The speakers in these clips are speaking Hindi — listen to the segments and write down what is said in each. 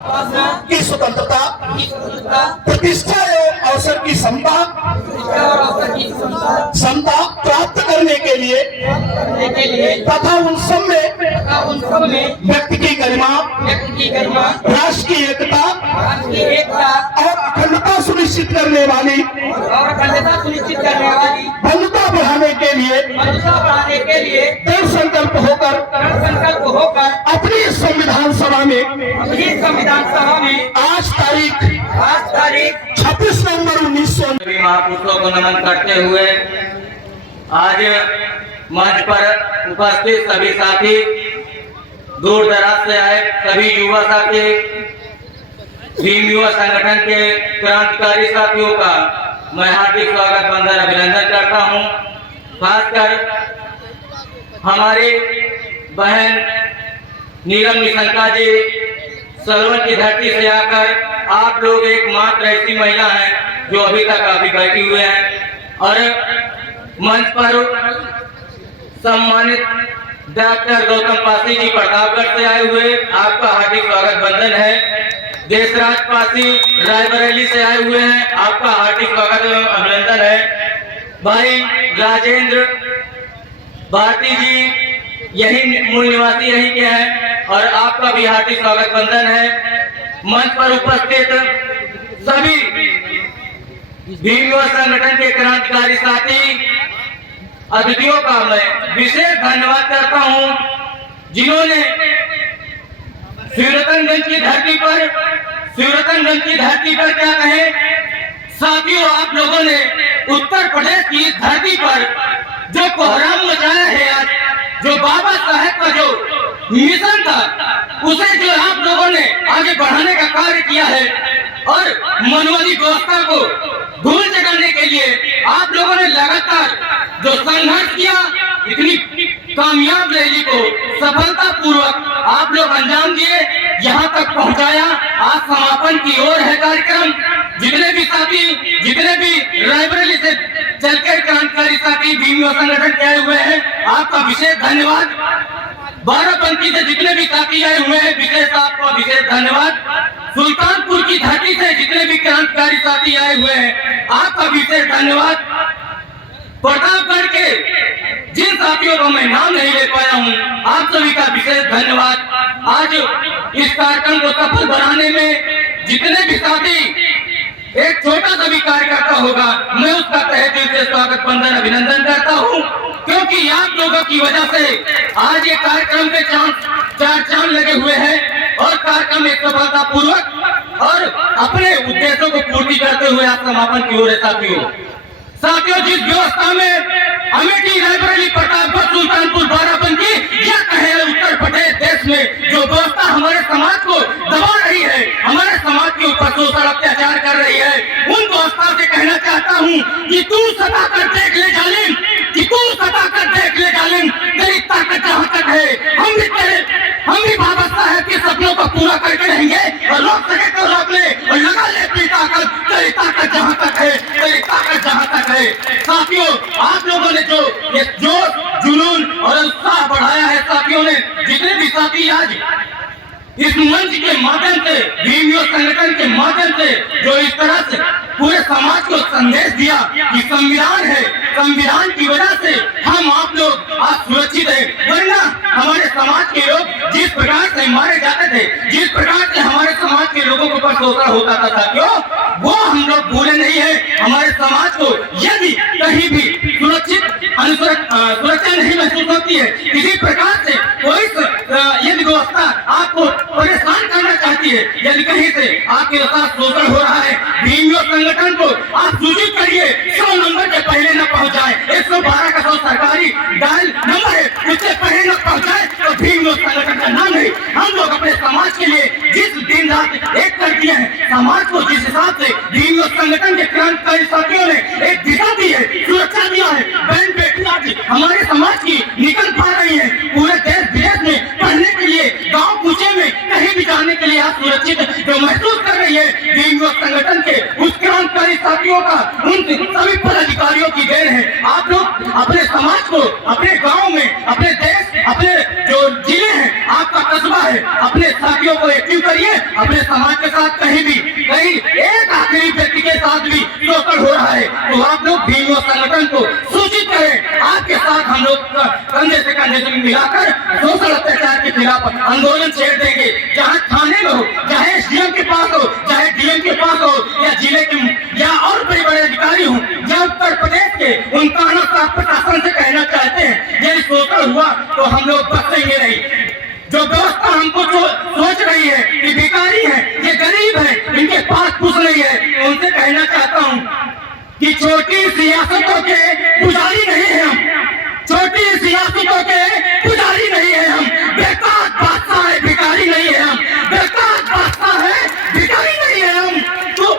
की स्वतंत्रता, प्रतिष्ठा एवं अवसर की क्षमता प्राप्त करने के लिए तथा उन सब में व्यक्ति की गरिमा, राष्ट्र की एकता और अखंडता सुनिश्चित करने वाली बंधुता बढ़ाने के लिए दृढ़ संकल्प होकर अपनी संविधान सभा में आज तारीख 26 नवंबर 1900 महापुरुषों को नमन करते हुए आज मंच पर उपस्थित सभी साथी, दूर दराज से आए सभी युवा साथी, भीम युवा संगठन के क्रांतिकारी साथियों का मैं हार्दिक स्वागत वंदन अभिनंदन करता हूं। खासकर हमारी बहन नीलम निशंका जी सलवन की धरती से आकर आप लोग एकमात्र ऐसी महिला हैं जो अभी तक काफी बैठी हुए हैं और मंच पर सम्मानित डॉक्टर गौतम पासी जी प्रतापगढ़ से आए हुए, आपका हार्दिक स्वागत बंधन है। देशराज पासी रायबरेली से आए हुए हैं, आपका हार्दिक स्वागत एवं अभिनंदन है। भाई राजेंद्र भारती जी यही मूल निवासी यहीं के हैं और आपका भी हार्दिक स्वागत बंधन है। मंच पर उपस्थित सभी भीम युवा संगठन के क्रांतिकारी साथी अतिथियों का मैं विशेष धन्यवाद करता हूं, जिन्होंने शिवरतनगंज की धरती पर क्या कहें साथियों, आप लोगों ने उत्तर प्रदेश की धरती पर जो कोहराम मचाया है, आज जो बाबा साहेब का जो मिशन था उसे जो आप लोगों ने आगे बढ़ाने का कार्य किया है और मनवादी व्यवस्था को धूल जगाने के लिए आप लोगों ने लगातार जो संघर्ष किया, इतनी कामयाब रैली को सफलता पूर्वक आप लोग अंजाम दिए, यहाँ तक पहुँचाया। आज समापन की ओर है कार्यक्रम। जितने भी साथी, जितने भी रायबरेली से चलकर क्रांतिकारी साथी भीम युवा संगठन के आए हुए हैं, आपका विशेष धन्यवाद। बाराबंकी से जितने भी साथी आए हुए हैं, विशेष आपका विशेष धन्यवाद। सुल्तानपुर की धरती से जितने भी क्रांतिकारी साथी आए हुए हैं, आपका विशेष धन्यवाद। प्रतापगढ़ के जिन साथियों को मैं नाम नहीं ले पाया हूं, आप सभी का विशेष धन्यवाद। आज इस कार्यक्रम को सफल बनाने में जितने भी साथी, एक छोटा सा भी कार्यकर्ता होगा, मैं उसका तहे दिल से स्वागत वंदन अभिनंदन करता हूं, क्योंकि आप लोगों की वजह से आज ये कार्यक्रम के चार चांद लगे हुए हैं और कार्यक्रम एक सफलता पूर्वक और अपने उद्देश्यों को पूर्ति करते हुए आज समापन की ओर है। साथियों, जिस व्यवस्था में अमेठी, रायबरेली, प्रतापगढ़, सुल्तानपुर, बाराबंकी या कहे उत्तर प्रदेश देश में जो व्यवस्था हमारे समाज को दबा रही है, हमारे समाज के ऊपर शोषण अत्याचार कर रही है, उन व्यवस्था से कहना चाहता हूँ कि तू सता कर देख ले जालिम, तेरी ताकत जहाँ तक है हम भी बाबा साहेब के सपनों को पूरा करके रहेंगे और रोक सके तो रोक ले और लगा ले अपनी ताकत, तेरी ताकत जहाँ तक है। साथियों, आप लोगों ने जो ये जोश, जुनून और उत्साह बढ़ाया है, साथियों ने जितने भी साथी आज इस मंच के माध्यम से, भीम युवा संगठन के माध्यम से जो इस तरह से पूरे समाज को संदेश दिया कि संविधान है, संविधान की वजह से हम आप लोग आज सुरक्षित है, वरना हमारे समाज के लोग जिस प्रकार से मारे जाते थे, जिस प्रकार से हमारे समाज के लोगों के ऊपर शोषण होता था साथियों, वो हम लोग भूले नहीं है। हमारे समाज को यदि कहीं भी सुरक्षा नहीं महसूस होती है, किसी प्रकार से कोई यदि व्यवस्था आपको परेशान करना चाहती है, यदि कहीं से आपके साथ शोषण हो रहा है, भीम युवा संगठन को आप सूचित करिए। 100 नंबर के पहले न पहुंचाए, 112 का 100 सरकारी डायल नंबर है, उससे पहले न पहुंचाए तो भीम युवा संगठन का नाम नहीं। हम लोग अपने समाज के लिए जिस दिन रात एक कर दिए हैं, समाज को जिस हिसाब से भीम युवा संगठन के क्रांतिकारी साथियों ने एक दिशा दी है, सुरक्षा दिया है, बहन बेटियां हमारे समाज की निकल पा रही है, पूरे देश विदेश में पढ़ने के लिए गाँव बगीचे में कहीं भी जाने के लिए आप सुरक्षित जो महसूस कर रही है, भीम युवा संगठन के उस क्रांतिकारी साथियों का, उन सभी पदाधिकारियों की देन है। आप लोग अपने समाज को, अपने गांव में, अपने देश, अपने जो जिले हैं, आपका कस्बा है, अपने साथियों को एक्टिव करिए। अपने समाज के साथ कहीं एक आखिरी व्यक्ति के साथ भी शोषण हो रहा है तो आप लोग भीम युवा संगठन को सूचित करें। आपके साथ हम लोग कंधे से कंधे से मिलाकर शोषण अत्याचार के खिलाफ आंदोलन छेड़ देंगे। जहाँ थाने में हो, चाहे एसडीएम के पास हो, चाहे डीएम के पास हो, या जिले के या और बड़े बड़े अधिकारी हो, या उत्तर प्रदेश के उन कानून प्रशासन से कहना चाहते हैं यदि शोषण हुआ तो हम लोग बचेंगे नहीं। जो व्यवस्था हमको सोच रही है कि भिखारी है, ये गरीब है, इनके पास कुछ नहीं है, तो उनसे कहना चाहता हूँ कि छोटी सियासतों के पुजारी नहीं है हम, छोटी सियासतों के पुजारी नहीं है हम, बेकार बादशाह है, भिखारी नहीं है हम, बेकार बादशाह है, भिखारी नहीं है हम, तो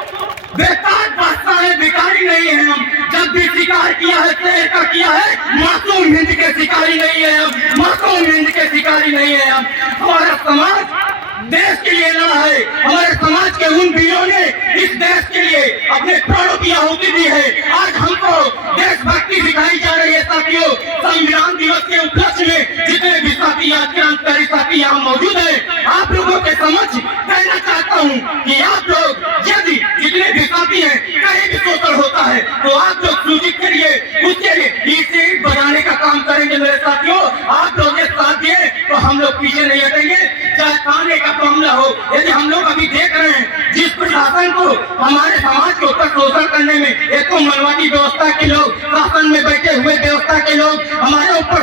बेकार बादशाह है, भिखारी नहीं है हम। जब भी शिकार किया है शेर का किया है, मासूम हिंद के शिकारी नहीं है हम, मासूम हिंद के शिकारी नहीं है हम। हमारा समाज देश के लिए लड़ा है, हमारे समाज के उन वीरों ने इस देश के लिए अपने प्राणों की आहुति दी है। आज हमको देशभक्ति सिखाई जा रही है साथियों। संविधान दिवस के उपलक्ष्य में जितने भी साथी आज क्रांतिकारी साथी यहाँ मौजूद है, आप लोगों के समक्ष कहना चाहता हूँ कि आप लोग यदि जितने भी साथी हैं कहीं भी शोषण होता है तो आप लोग सूचित करिए, उसके लिए इसे बनाने का काम करेंगे मेरे साथियों। आप लोग साथ दिए तो हम लोग पीछे नहीं हटेंगे, चाहे थाने का मामला हो। यदि हम लोग अभी देख रहे हैं जिस प्रशासन को हमारे समाज के ऊपर शोषण करने में, एक तो मनवादी व्यवस्था के लोग, शासन में बैठे हुए व्यवस्था के लोग हमारे ऊपर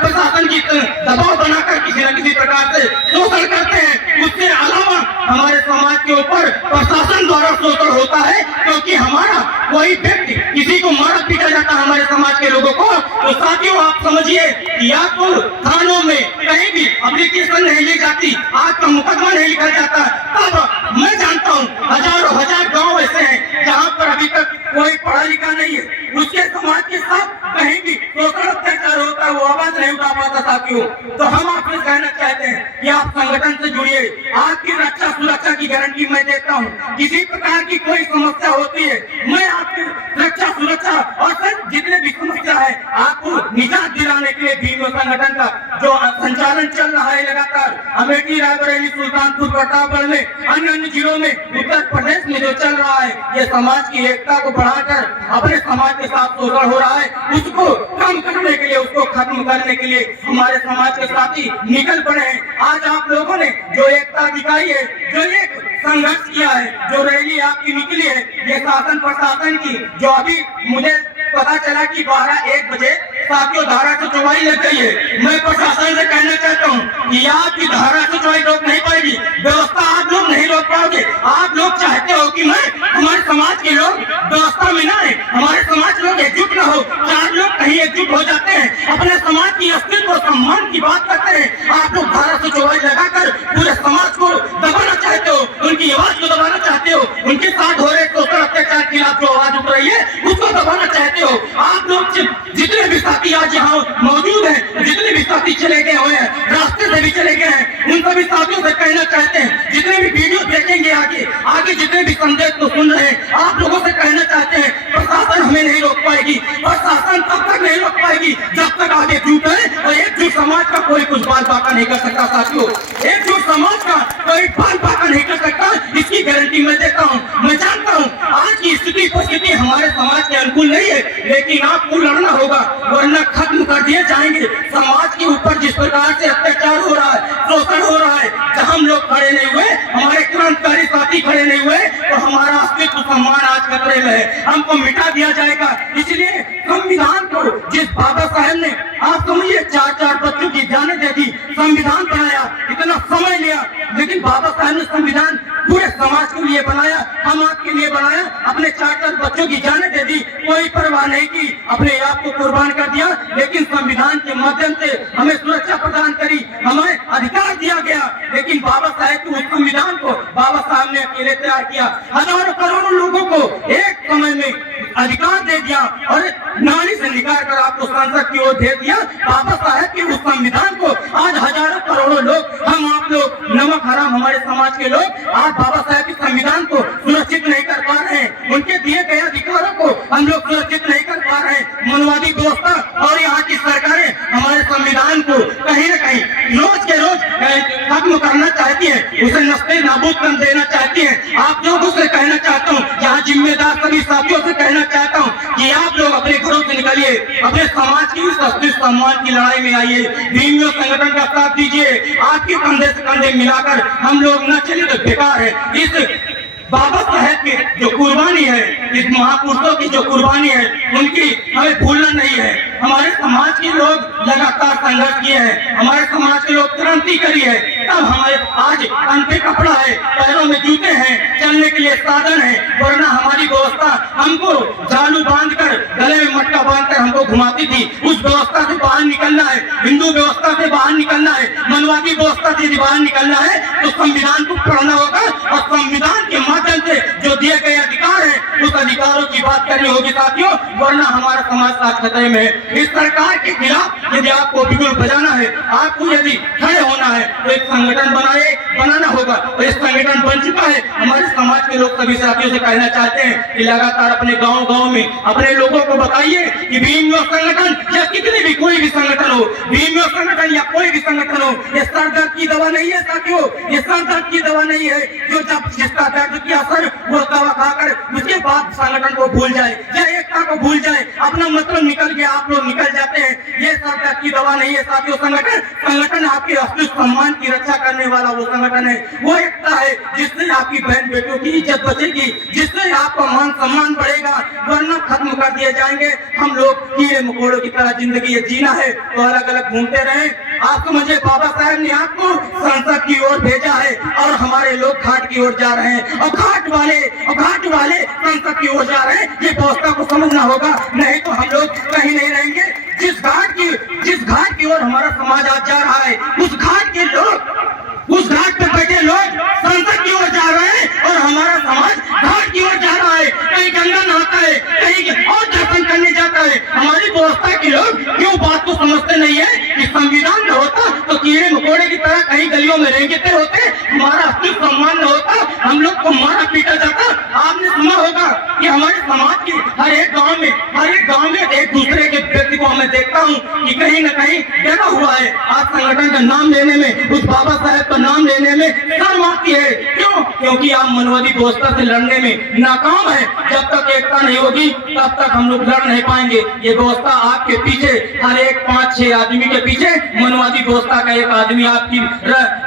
प्रशासन की दबाव बनाकर किसी न किसी प्रकार से शोषण करते हैं। उसके अलावा हमारे समाज के ऊपर प्रशासन द्वारा शोषण होता है, क्योंकि हमारा कोई व्यक्ति किसी को मारा पीटा जाता है हमारे समाज के लोगों को। तो साथियों आप समझिए कि आपको थानों में कहीं भी एप्लीकेशन नहीं ली जाती, आपका मुकदमा नहीं लिखा जाता। तब मैं जानता हूँ हजारों हजार गांव ऐसे हैं जहाँ पर अभी तक कोई पढ़ा लिखा नहीं है, उसके समाज के साथ कहीं भी शोषण अत्याचार होता है, वो आवाज नहीं उठा पाता साथियों। तो हम आपसे कहना चाहते हैं कि आप संगठन से जुड़िए, आपकी रक्षा सुरक्षा की गारंटी मैं देता हूँ। किसी प्रकार की कोई समस्या होती है, मैं आपकी रक्षा सुरक्षा और सर जितने भी समस्या है आपको निजात दिलाने के लिए भीम संगठन का जो संचालन चल रहा है लगातार अमेठी, रायबरेली, सुल्तानपुर, प्रतापगढ़ में, अन्य जिलों में, उत्तर प्रदेश में जो चल रहा है, ये समाज की एकता को बढ़ाकर अपने समाज के साथ शोषण हो रहा है, उसको कम करने के लिए, उसको खत्म करने के लिए हमारे समाज के साथी निकल पड़े हैं। आज आप लोगों ने जो एकता दिखाई है, जो एक संघर्ष किया है, जो रैली आपकी निकली है, ये शासन प्रशासन की, जो अभी मुझे पता चला कि 12-1 बजे साथियों धारा 144 लग गई है। मैं प्रशासन से कहना चाहता हूँ कि आपकी धारा 144 रोक नहीं पाएगी, व्यवस्था आप लोग नहीं रोक पाओगे। आप लोग चाहते हो कि मैं हमारे समाज के लोग व्यवस्था में ना है, हमारे समाज लोग एकजुट न हो, 4 लोग कहीं एकजुट हो जाते हैं, अपने समाज की अस्तित्व और सम्मान की बात करते हैं। आप लोग धारा 144 लगाकर पूरे समाज को दबाना चाहते हो, उनकी आवाज को दबाना चाहते हो, उनके साथ हो रहे शोषण अत्याचार के खिलाफ जो आवाज उठ रही है उसको दबाना चाहते हो। आप लोग जितने भी साथी आज यहाँ मौजूद हैं, जितने भी साथी चले गए हुए हैं, रास्ते से भी चले गए हैं, उन सभी साथियों से कहना चाहते हैं, जितने भी वीडियो देखेंगे आगे जितने भी संदेश को सुन रहे हैं, आप लोगों से कहना चाहते हैं प्रशासन हमें नहीं रोक पाएगी, प्रशासन तब तक नहीं रोक पाएगी जब तक आप एकजुट है। और एकजुट समाज का कोई कुछ बाल बाका नहीं कर सकता साथियों, एकजुट समाज का कोई बाल बाका नहीं कर सकता, इसकी गारंटी मैं देता हूँ। मैं जानता हूँ आज की स्थिति परिस्थिति हमारे समाज के अनुकूल नहीं है, लेकिन आपको लड़ना होगा, वरना खत्म कर दिए जाएंगे। समाज के ऊपर जिस प्रकार से अत्याचार हो रहा है, शोषण हो रहा है, जब हम लोग खड़े नहीं हुए, हमारे क्रांतिकारी साथी खड़े नहीं हुए, तो हमारा अस्तित्व सम्मान आज खतरे में है, हमको मिटा दिया जाएगा। इसलिए संविधान को जिस बाबा साहब ने आप समझिए 4 बच्चों की जाने दे दी, संविधान बनाया, इतना समय लिया, लेकिन बाबा साहब ने संविधान पूरे समाज के लिए बनाया, हम आपके लिए बनाया, अपने 4 बच्चों की जाने दे दी, कोई परवाह नहीं की, अपने आप को कुर्बान कर दिया। लेकिन संविधान के माध्यम से हमें सुरक्षा प्रदान करी, हमें अधिकार दिया गया, लेकिन बाबा साहब के उस संविधान को बाबा साहब ने अकेले तैयार किया। हजारों करोड़ों लोगों को एक समय में अधिकार दे दिया और नाली से निकाल कर आपको संसद की ओर दे दिया। बाबा साहेब के उस संविधान को आज हजारों करोड़ों लोग, हम आप लोग, नमक हराम हमारे समाज के लोग आज बाबा साहेब के संविधान को सुरक्षित नहीं कर पा रहे हैं। उनके दिए गए अधिकारों को हम लोग सुरक्षित नहीं कर पा रहे हैं। मनवादी व्यवस्था और यहाँ की सरकारें हमारे संविधान को कहीं न कहीं रोज के रोज खत्म करना चाहती है, उसे नस्ते नाबूद कर देना चाहती है। आप लोगों से कहना चाहता हूँ, यहाँ जिम्मेदार सभी साथियों से कहना चाहता हूँ कि आप लोग अपने घरों से निकलिए, अपने समाज की इस अस्तित्व सम्मान की लड़ाई में आइए, भीम संगठन का साथ दीजिए। आपके कंधे से कंधे मिलाकर हम लोग न चले तो बेकार है। इस बाबा साहेब की जो कुर्बानी है, इस महापुरुषों की जो कुर्बानी है, उनकी हमें भूलना नहीं है। हमारे समाज के लोग लगातार संघर्ष किए हैं, हमारे समाज के लोग क्रांति करी है, तब हमारे आज कान पे कपड़ा है, पैरों में जूते हैं, चलने के लिए साधन है। वरना हमारी व्यवस्था हमको जालू बांधकर, गले में मटका बांधकर हमको घुमाती थी। उस व्यवस्था से बाहर निकलना है, हिंदू व्यवस्था से बाहर निकलना है, मनवादी व्यवस्था से बाहर निकलना है तो संविधान को पढ़ना होगा और संविधान के माध्यम से जो दिए गए अधिकार है उस अधिकारों की बात करनी होगी साथियों, वरना हमारा समाज साथ खतरे में है। इस सरकार के खिलाफ यदि आपको बिगुल बजाना है, आपको यदि खड़े होना है तो एक संगठन बनाना होगा। और इस संगठन बन चुका है। हमारे समाज के लोग सभी साथियों से कहना चाहते हैं कि लगातार अपने गांव में अपने लोगों को बताइए कि भीम संगठन या कितने भी कोई भी संगठन हो, भीम संगठन या कोई भी संगठन हो, ये सर दर्द की दवा नहीं है साथियों, ये सर दर्द की दवा नहीं है जो जब जिसका दर्द किया सर वो दवा खाकर उसके बाद संगठन को भूल जाए या एकता को भूल जाए, अपना मतलब निकल गया, आप लोग निकल जाते हैं। ये सर दर्द की दवा नहीं है साथियों। संगठन आपके अस्तित्व सम्मान की रक्षा करने वाला वो संगठन है, वो एकता है जिससे आपकी बहन बेटियों की इज्जत बचेगी, जिससे आपका मान सम्मान बढ़ेगा, वरना खत्म कर दिए जाएंगे। हम लोग कीड़े मकोड़ों की तरह जिंदगी ये जीना है तो अलग अलग घूमते रहे। आप समझे बाबा साहेब ने आपको संसद की ओर भेजा है और हमारे लोग घाट की ओर जा रहे हैं और घाट वाले संसद की ओर जा रहे हैं। ये व्यवस्था को समझना होगा, नहीं तो हम लोग कहीं नहीं रहेंगे। जिस घाट की ओर हमारा समाज आज जा रहा है, उस घाट पे बैठे लोग संसद की ओर जा रहे हैं और हमारा समाज घाट की ओर जा रहा है। कहीं गंगा नहाता है, कहीं और दर्शन करने जाता है। हमारी व्यवस्था के लोग क्यों बात को समझते नहीं है कि संविधान न होता तो कीड़े मकोड़े की तरह कहीं गलियों में रेंगते होते, हमारा अस्तित्व सम्मान न होता, हम लोग को मारा पीटा जाता। आपने सुना होगा कि हमारे समाज के हर एक गांव में एक दूसरे के व्यक्ति को मैं देखता हूँ कि कहीं न कहीं डरा हुआ है। आज संगठन का नाम लेने में, उस बाबा साहेब का नाम लेने में शर्म आती है। क्यों? क्योंकि आप मनवादी व्यवस्था से लड़ने में नाकाम है। जब तक एकता नहीं होगी तब तक हम लोग लड़ नहीं पाएंगे। ये व्यवस्था आपके पीछे, हर एक 5-6 आदमी के पीछे मनवादी व्यवस्था का एक आदमी आपकी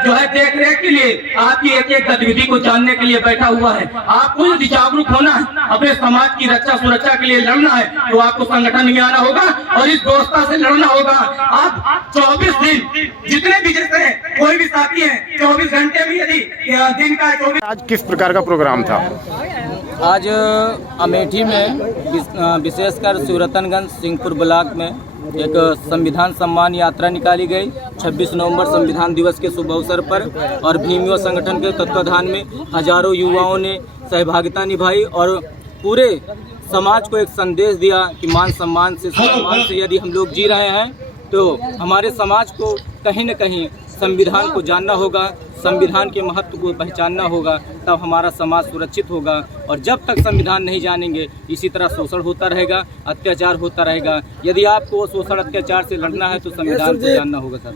जो है देख रेख के लिए, आपकी एक एक गतिविधि को जानने के लिए बैठा हुआ है। आपको यदि जागरूक होना है, अपने समाज की रक्षा सुरक्षा के लिए लड़ना है तो आपको संगठन में आना होगा और इस व्यवस्था से लड़ना होगा। आप 24 दिन जितने भी जैसे कोई भी साथी है 24 घंटे में यदि दिन का 24। आज किस प्रकार का प्रोग्राम था? आज अमेठी में विशेषकर शिवरतनगंज सिंहपुर ब्लॉक में एक संविधान सम्मान यात्रा निकाली गई 26 नवंबर संविधान दिवस के शुभ अवसर पर और भीम युवा संगठन के तत्वाधान में हजारों युवाओं ने सहभागिता निभाई और पूरे समाज को एक संदेश दिया कि मान सम्मान से यदि हम लोग जी रहे हैं तो हमारे समाज को कहीं न कहीं संविधान को जानना होगा, संविधान के महत्व को पहचानना होगा, तब हमारा समाज सुरक्षित होगा। और जब तक संविधान नहीं जानेंगे इसी तरह शोषण होता रहेगा, अत्याचार होता रहेगा। यदि आपको शोषण अत्याचार से लड़ना है तो संविधान को जानना होगा सर।